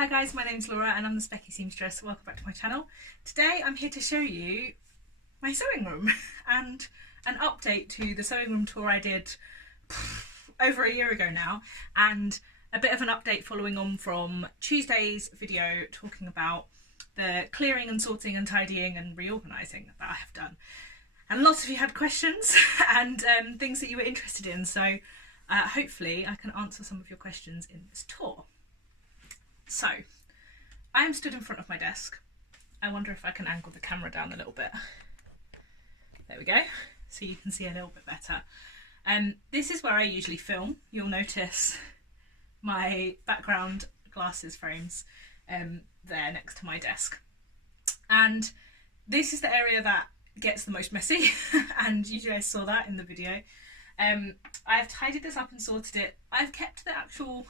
Hi guys, my name's Laura and I'm the Specky Seamstress. Welcome back to my channel. Today I'm here to show you my sewing room and an update to the sewing room tour I did over a year ago now, and a bit of an update following on from Tuesday's video talking about the clearing and sorting and tidying and reorganising that I have done. And lots of you had questions and things that you were interested in, so hopefully I can answer some of your questions in this tour. So, I am stood in front of my desk. I wonder if I can angle the camera down a little bit. There we go, so you can see a little bit better. This is where I usually film. You'll notice my background glasses frames there next to my desk. And this is the area that gets the most messy, and you guys saw that in the video. I've tidied this up and sorted it. I've kept the actual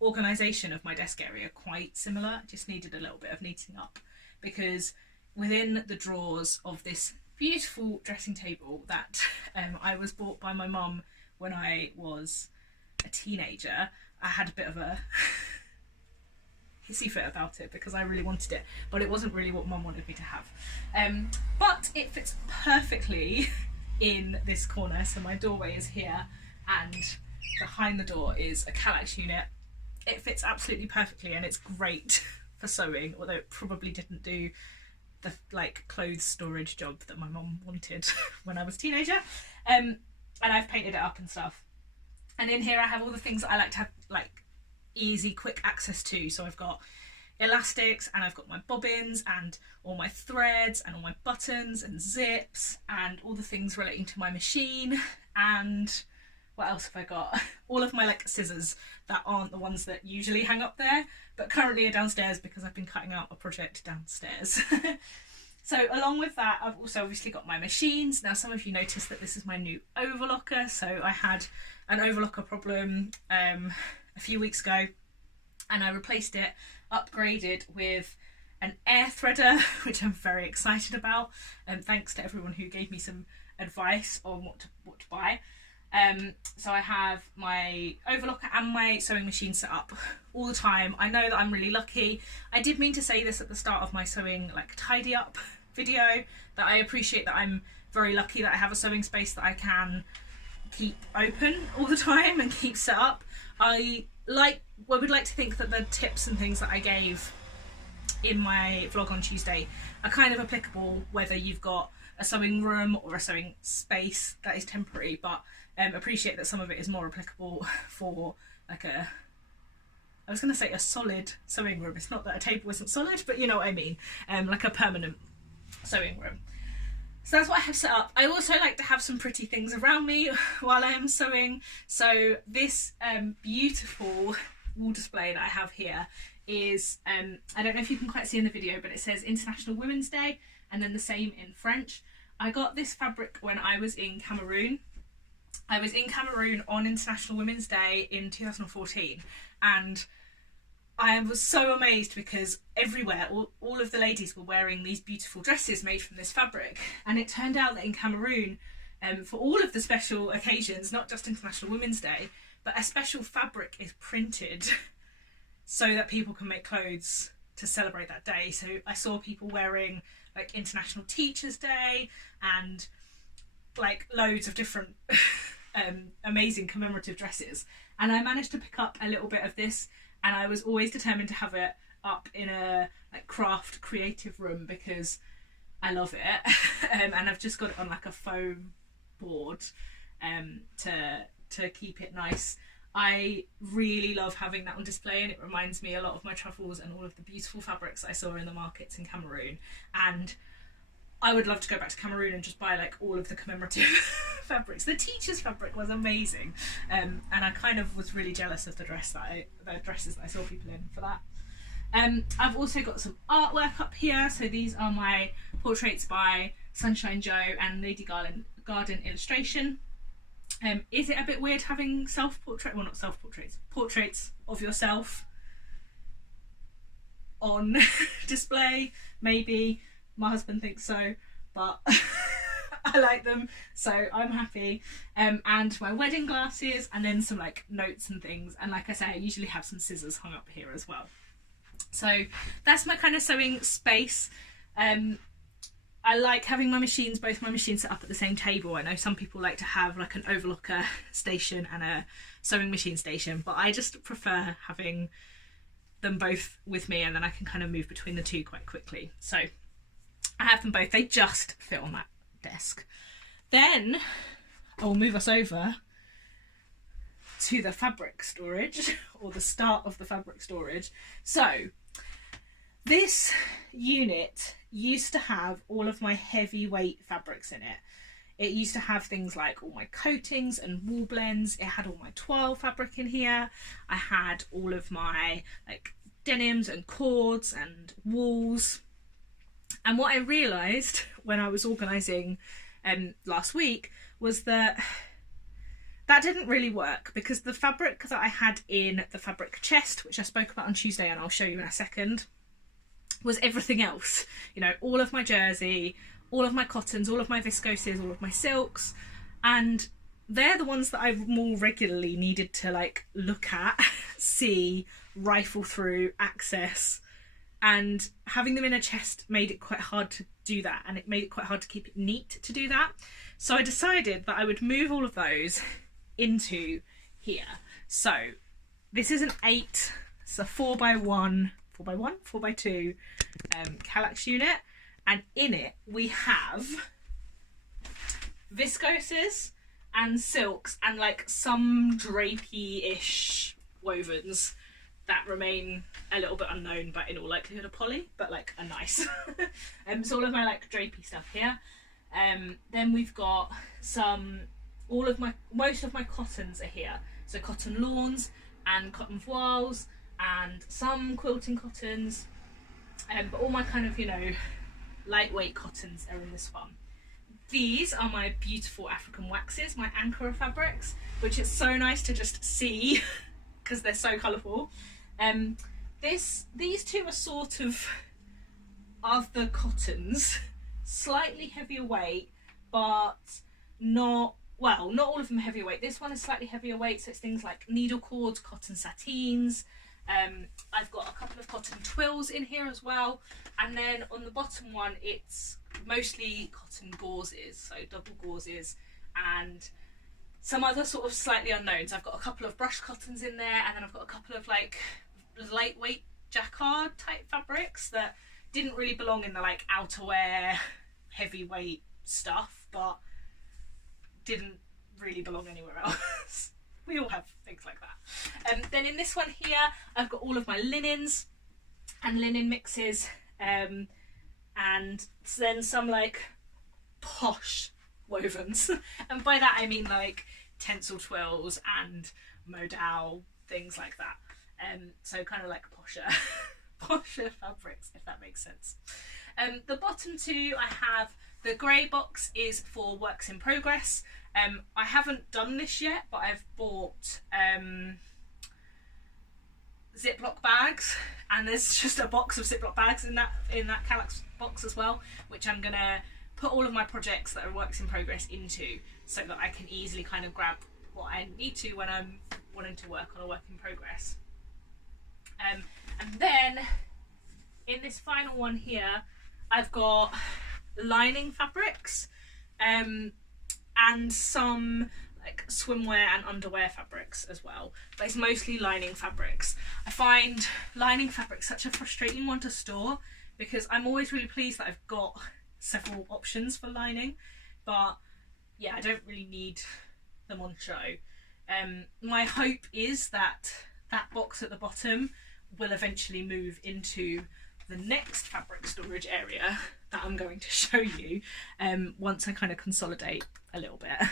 organisation of my desk area quite similar, just needed a little bit of neating up, because within the drawers of this beautiful dressing table that I was bought by my mum when I was a teenager, I had a bit of a hissy fit about it because I really wanted it, but it wasn't really what mum wanted me to have. But it fits perfectly in this corner, so my doorway is here and behind the door is a Kallax unit. It fits absolutely perfectly and it's great for sewing, although it probably didn't do the clothes storage job that my mum wanted when I was a teenager. And I've painted it up and stuff. And in here I have all the things that I like to have easy, quick access to. So I've got elastics and I've got my bobbins and all my threads and all my buttons and zips and all the things relating to my machine. And what else have I got? All of my scissors that aren't the ones that usually hang up there, but currently are downstairs because I've been cutting out a project downstairs. So along with that, I've also obviously got my machines. Now some of you noticed that this is my new overlocker. So I had an overlocker problem a few weeks ago and I replaced it, upgraded with an air threader, which I'm very excited about. And thanks to everyone who gave me some advice on what to buy. So I have my overlocker and my sewing machine set up all the time. I know that I'm really lucky. I did mean to say this at the start of my sewing tidy up video, that I appreciate that I'm very lucky that I have a sewing space that I can keep open all the time and keep set up. I would like to think that the tips and things that I gave in my vlog on Tuesday are kind of applicable whether you've got a sewing room or a sewing space that is temporary, but appreciate that some of it is more applicable for I was going to say a solid sewing room. It's not that a table isn't solid, but you know what I mean, like a permanent sewing room. So that's what I have set up. I also like to have some pretty things around me while I am sewing. So this beautiful wall display that I have here is, I don't know if you can quite see in the video, but it says International Women's Day and then the same in French. I got this fabric when I was in Cameroon. I was in Cameroon on International Women's Day in 2014 and I was so amazed because everywhere, all of the ladies were wearing these beautiful dresses made from this fabric, and it turned out that in Cameroon, for all of the special occasions, not just International Women's Day, but a special fabric is printed so that people can make clothes to celebrate that day. So I saw people wearing International Teachers' Day and loads of different amazing commemorative dresses, and I managed to pick up a little bit of this, and I was always determined to have it up in a craft creative room because I love it. And I've just got it on a foam board to keep it nice. I really love having that on display, and it reminds me a lot of my travels and all of the beautiful fabrics I saw in the markets in Cameroon. And I would love to go back to Cameroon and just buy all of the commemorative fabrics. The teacher's fabric was amazing, and I kind of was really jealous of the dresses that I saw people in for that. I've also got some artwork up here. So these are my portraits by Sunshine Joe and Lady Garden Illustration. Is it a bit weird having portraits of yourself on display? Maybe. My husband thinks so, but I like them, so I'm happy. And my wedding glasses, and then some notes and things. And like I say, I usually have some scissors hung up here as well. So that's my kind of sewing space. I like having my machines, both my machines set up at the same table. I know some people like to have like an overlocker station and a sewing machine station, but I just prefer having them both with me, and then I can kind of move between the two quite quickly. So I have them both. They just fit on that desk. Then I will move us over to the fabric storage, or the start of the fabric storage. So this unit used to have all of my heavyweight fabrics in it. It used to have things like all my coatings and wool blends. It had all my toile fabric in here. I had all of my like denims and cords and wools. And what I realised when I was organising last week was that that didn't really work, because the fabric that I had in the fabric chest, which I spoke about on Tuesday and I'll show you in a second, was everything else. You know, all of my jersey, all of my cottons, all of my viscoses, all of my silks, and they're the ones that I more regularly needed to like look at, see, rifle through, access, and having them in a chest made it quite hard to do that, and it made it quite hard to keep it neat to do that. So I decided that I would move all of those into here. So this is an 8, it's a 4x1, 4x2 Kallax unit, and in it we have viscoses and silks and like some drapey-ish wovens that remain a little bit unknown, but in all likelihood are poly, but like are nice. So all of my like drapey stuff here. Then we've got most of my cottons are here. So cotton lawns and cotton voiles and some quilting cottons, but all my kind of, you know, lightweight cottons are in this one. These are my beautiful African waxes, my Ankara fabrics, which is so nice to just see because they're so colourful. These two are sort of the cottons, slightly heavier weight, but not all of them are heavier weight. This one is slightly heavier weight, so it's things like needle cords, cotton satines. I've got a couple of cotton twills in here as well, and then on the bottom one it's mostly cotton gauzes, so double gauzes, and some other sort of slightly unknowns. I've got a couple of brush cottons in there, and then I've got a couple of like lightweight jacquard type fabrics that didn't really belong in the like outerwear heavyweight stuff, but didn't really belong anywhere else. We all have things like that. Then in this one here I've got all of my linens and linen mixes, and then some like posh wovens, and by that I mean like tencel twills and modal, things like that. So kind of like posher fabrics, if that makes sense. The bottom two I have, the grey box is for works in progress. I haven't done this yet, but I've bought Ziploc bags, and there's just a box of Ziploc bags in that Kallax box as well, which I'm gonna put all of my projects that are works in progress into, so that I can easily kind of grab what I need to when I'm wanting to work on a work in progress. And then in this final one here I've got lining fabrics, and some like swimwear and underwear fabrics as well, but it's mostly lining fabrics. I find lining fabrics such a frustrating one to store, because I'm always really pleased that I've got several options for lining, but yeah, I don't really need them on show. My hope is that box at the bottom will eventually move into the next fabric storage area that I'm going to show you once I kind of consolidate a little bit.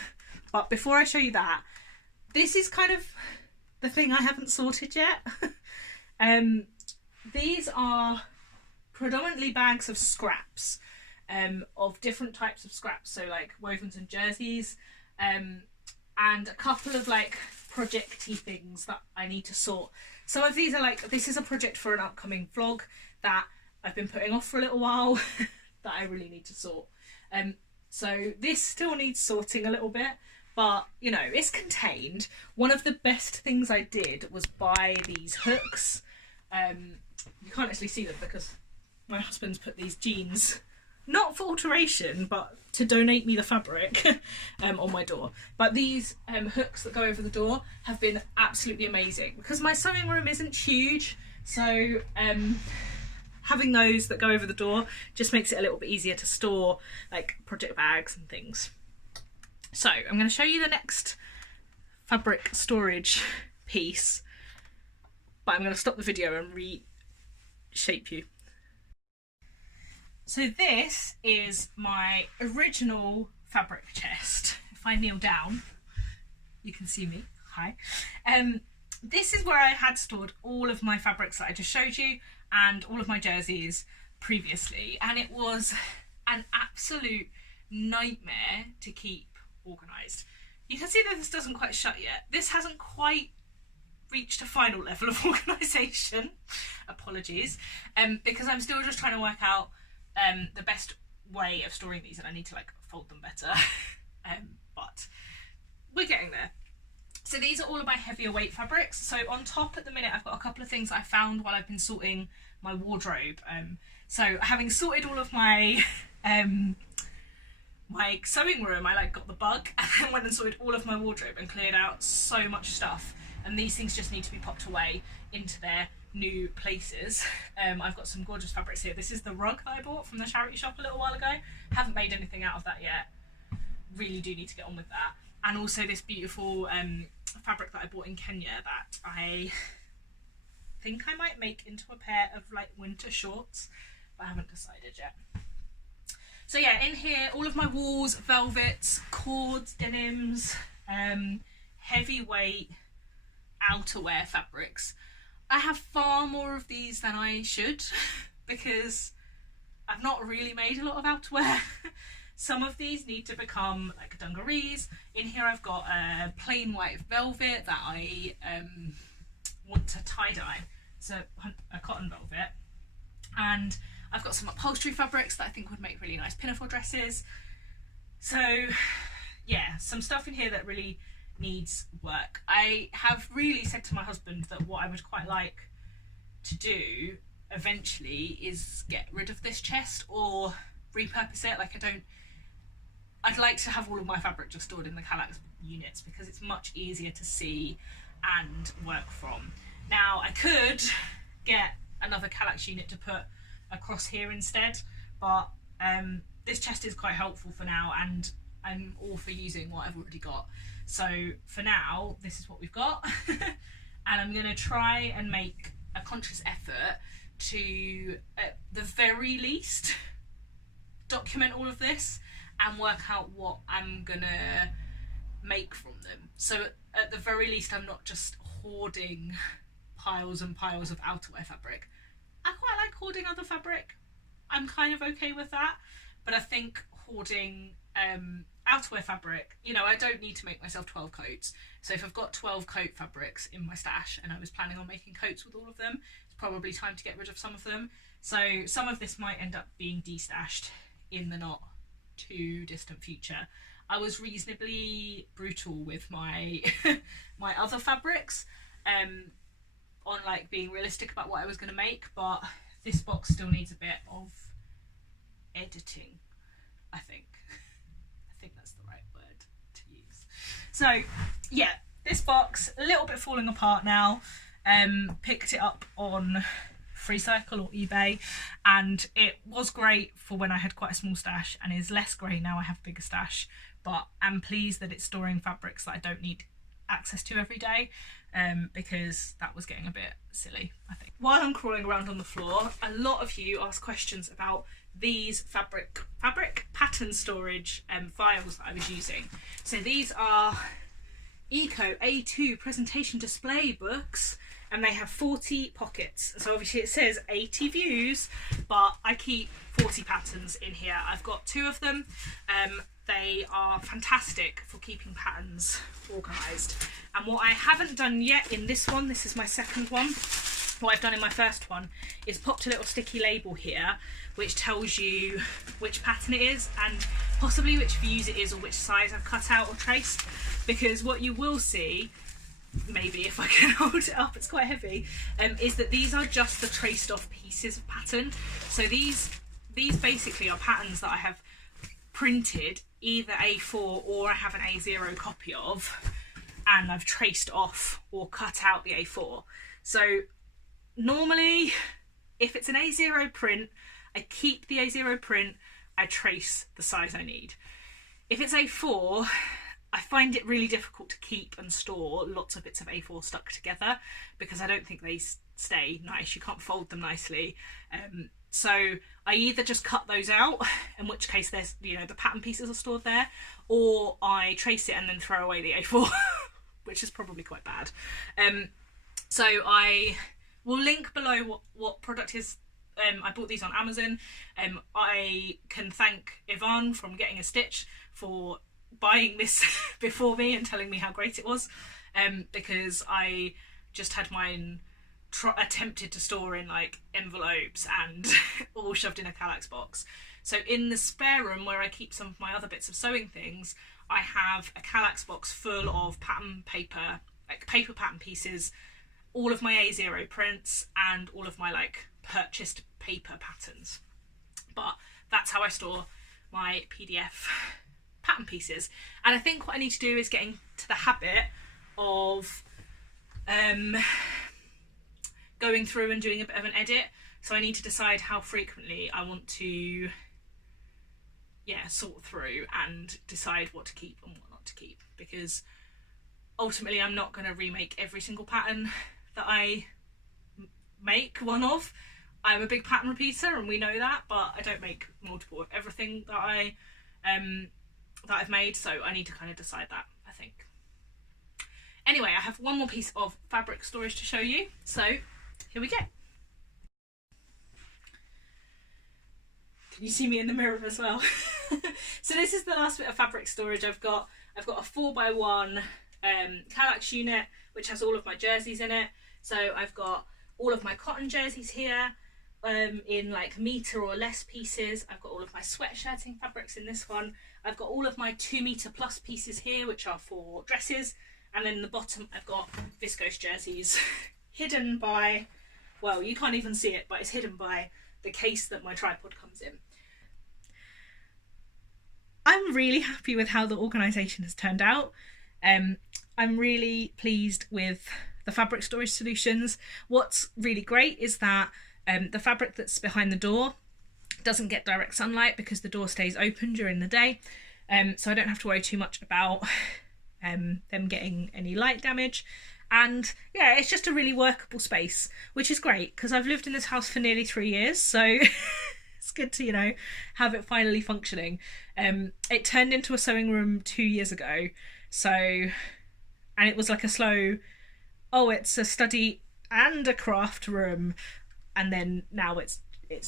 But before I show you that, this is kind of the thing I haven't sorted yet. These are predominantly bags of scraps, of different types of scraps, so like wovens and jerseys, and a couple of like projecty things that I need to sort. Some of these are like, this is a project for an upcoming vlog that I've been putting off for a little while that I really need to sort. So this still needs sorting a little bit, but you know, it's contained. One of the best things I did was buy these hooks You can't actually see them because my husband's put these jeans, not for alteration, but to donate me the fabric, on my door. But these hooks that go over the door have been absolutely amazing because my sewing room isn't huge, so having those that go over the door just makes it a little bit easier to store like project bags and things. So I'm going to show you the next fabric storage piece, but I'm going to stop the video and reshape you. So this is my original fabric chest. If I kneel down, you can see me. Hi. This is where I had stored all of my fabrics that I just showed you and all of my jerseys previously, and it was an absolute nightmare to keep organised. You can see that this doesn't quite shut yet. This hasn't quite reached a final level of organisation. Apologies, because I'm still just trying to work out the best way of storing these, and I need to like fold them better. But we're getting there. So these are all of my heavier weight fabrics. So on top at the minute I've got a couple of things that I found while I've been sorting my wardrobe. So having sorted all of my my sewing room, I like got the bug and then went and sorted all of my wardrobe and cleared out so much stuff, and these things just need to be popped away into their new places. I've got some gorgeous fabrics here. This is the rug that I bought from the charity shop a little while ago. Haven't made anything out of that yet. Really do need to get on with that. And also this beautiful fabric that I bought in Kenya that I think I might make into a pair of like winter shorts, but I haven't decided yet. So yeah, in here all of my wools, velvets, cords, denims, heavyweight outerwear fabrics. I have far more of these than I should because I've not really made a lot of outerwear. Some of these need to become like dungarees. In here I've got a plain white velvet that I want to tie-dye. It's a cotton velvet. And I've got some upholstery fabrics that I think would make really nice pinafore dresses. So yeah, some stuff in here that really needs work. I have really said to my husband that what I would quite like to do eventually is get rid of this chest or repurpose it. Like I'd like to have all of my fabric just stored in the Kallax units because it's much easier to see and work from. Now I could get another Kallax unit to put across here instead, but this chest is quite helpful for now and I'm all for using what I've already got. So for now, this is what we've got. And I'm going to try and make a conscious effort to, at the very least, document all of this and work out what I'm going to make from them. So at the very least, I'm not just hoarding piles and piles of outerwear fabric. I quite like hoarding other fabric. I'm kind of okay with that. But I think hoarding outerwear fabric, you know, I don't need to make myself 12 coats. So if I've got 12 coat fabrics in my stash and I was planning on making coats with all of them, it's probably time to get rid of some of them. So some of this might end up being destashed in the not too distant future. I was reasonably brutal with my my other fabrics on like being realistic about what I was going to make, but this box still needs a bit of editing, I think. I think that's the right word to use. So yeah, this box, a little bit falling apart now. Picked it up on FreeCycle or eBay, and it was great for when I had quite a small stash and is less great now I have a bigger stash, but I'm pleased that it's storing fabrics that I don't need access to every day, because that was getting a bit silly, I think. While I'm crawling around on the floor, a lot of you ask questions about these fabric pattern storage files that I was using. So these are Eco A2 presentation display books, and they have 40 pockets. So obviously it says 80 views, but I keep 40 patterns in here. I've got 2 of them. They are fantastic for keeping patterns organised. And what I haven't done yet in this one, this is my second one, what I've done in my first one is popped a little sticky label here which tells you which pattern it is and possibly which views it is or which size I've cut out or traced, because what you will see maybe if I can hold it up, it's quite heavy, is that these are just the traced off pieces of pattern. So these basically are patterns that I have printed either A4 or I have an A0 copy of, and I've traced off or cut out the A4. So normally if it's an A0 print, I keep the A0 print, I trace the size I need. If it's A4, I find it really difficult to keep and store lots of bits of A4 stuck together because I don't think they stay nice. You can't fold them nicely. So I either just cut those out, in which case there's, you know, the pattern pieces are stored there, or I trace it and then throw away the A4, which is probably quite bad. So I will link below what product is. I bought these on Amazon. I can thank Yvonne from Getting a Stitch for buying this before me and telling me how great it was, because I just had mine attempted to store in like envelopes and all shoved in a Kallax box. So in the spare room where I keep some of my other bits of sewing things, I have a Kallax box full of pattern paper, like paper pattern pieces, all of my A0 prints and all of my like purchased paper patterns. But that's how I store my PDF pattern pieces. And I think what I need to do is getting to the habit of going through and doing a bit of an edit. So I need to decide how frequently I want to sort through and decide what to keep and what not to keep, because ultimately I'm not going to remake every single pattern that I make one of. I'm a big pattern repeater and we know that, but I don't make multiple of everything that I've made, so I need to kind of decide that, I think. Anyway, I have one more piece of fabric storage to show you, so here we go. Can you see me in the mirror as well? So this is the last bit of fabric storage I've got. I've got a 4x1 Kallax unit which has all of my jerseys in it. So I've got all of my cotton jerseys here in like metre or less pieces. I've got all of my sweatshirting fabrics in this one. I've got all of my 2 metre plus pieces here which are for dresses, and then in the bottom I've got viscose jerseys hidden by, well, you can't even see it, but it's hidden by the case that my tripod comes in. I'm really happy with how the organisation has turned out. I'm really pleased with the fabric storage solutions. What's really great is that the fabric that's behind the door doesn't get direct sunlight because the door stays open during the day, so I don't have to worry too much about them getting any light damage. And yeah, it's just a really workable space, which is great because I've lived in this house for nearly 3 years, so it's good to, you know, have it finally functioning. It turned into a sewing room 2 years ago, so, and it was like a slow, oh, it's a study and a craft room, and then now it's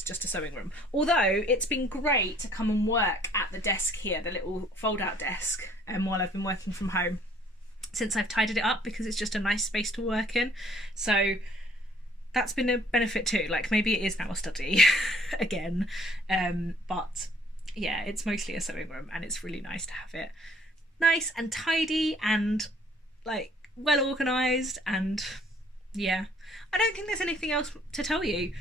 just a sewing room. Although it's been great to come and work at the desk here, the little fold-out desk, while I've been working from home, since I've tidied it up, because it's just a nice space to work in. So that's been a benefit too. Like, maybe it is now a study again, but yeah, it's mostly a sewing room, and it's really nice to have it nice and tidy and like well organised. And yeah, I don't think there's anything else to tell you.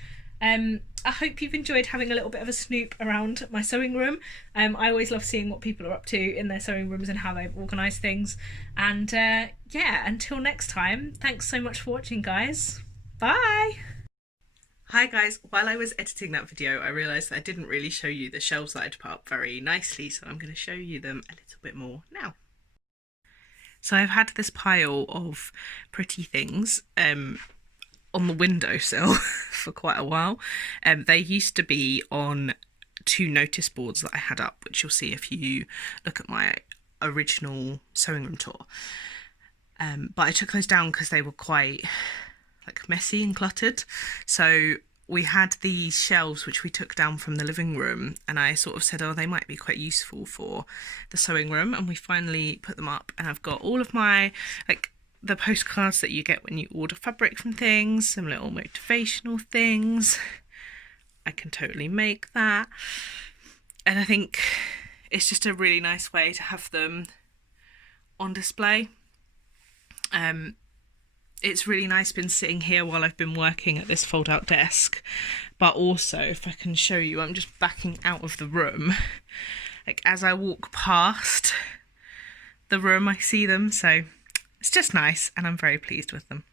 I hope you've enjoyed having a little bit of a snoop around my sewing room. I always love seeing what people are up to in their sewing rooms and how they've organised things. And yeah, until next time, thanks so much for watching, guys. Bye! Hi guys, while I was editing that video I realised that I didn't really show you the shelves that I'd put up very nicely, so I'm going to show you them a little bit more now. So I've had this pile of pretty things on the windowsill for quite a while. They used to be on 2 notice boards that I had up, which you'll see if you look at my original sewing room tour. But I took those down because they were quite like messy and cluttered. So we had these shelves which we took down from the living room, and I sort of said, oh, they might be quite useful for the sewing room, and we finally put them up. And I've got all of my like the postcards that you get when you order fabric from things, some little motivational things. I can totally make that, and I think it's just a really nice way to have them on display. it's really nice been sitting here while I've been working at this fold-out desk. But also, if I can show you, I'm just backing out of the room. Like, as I walk past the room, I see them, so it's just nice, and I'm very pleased with them.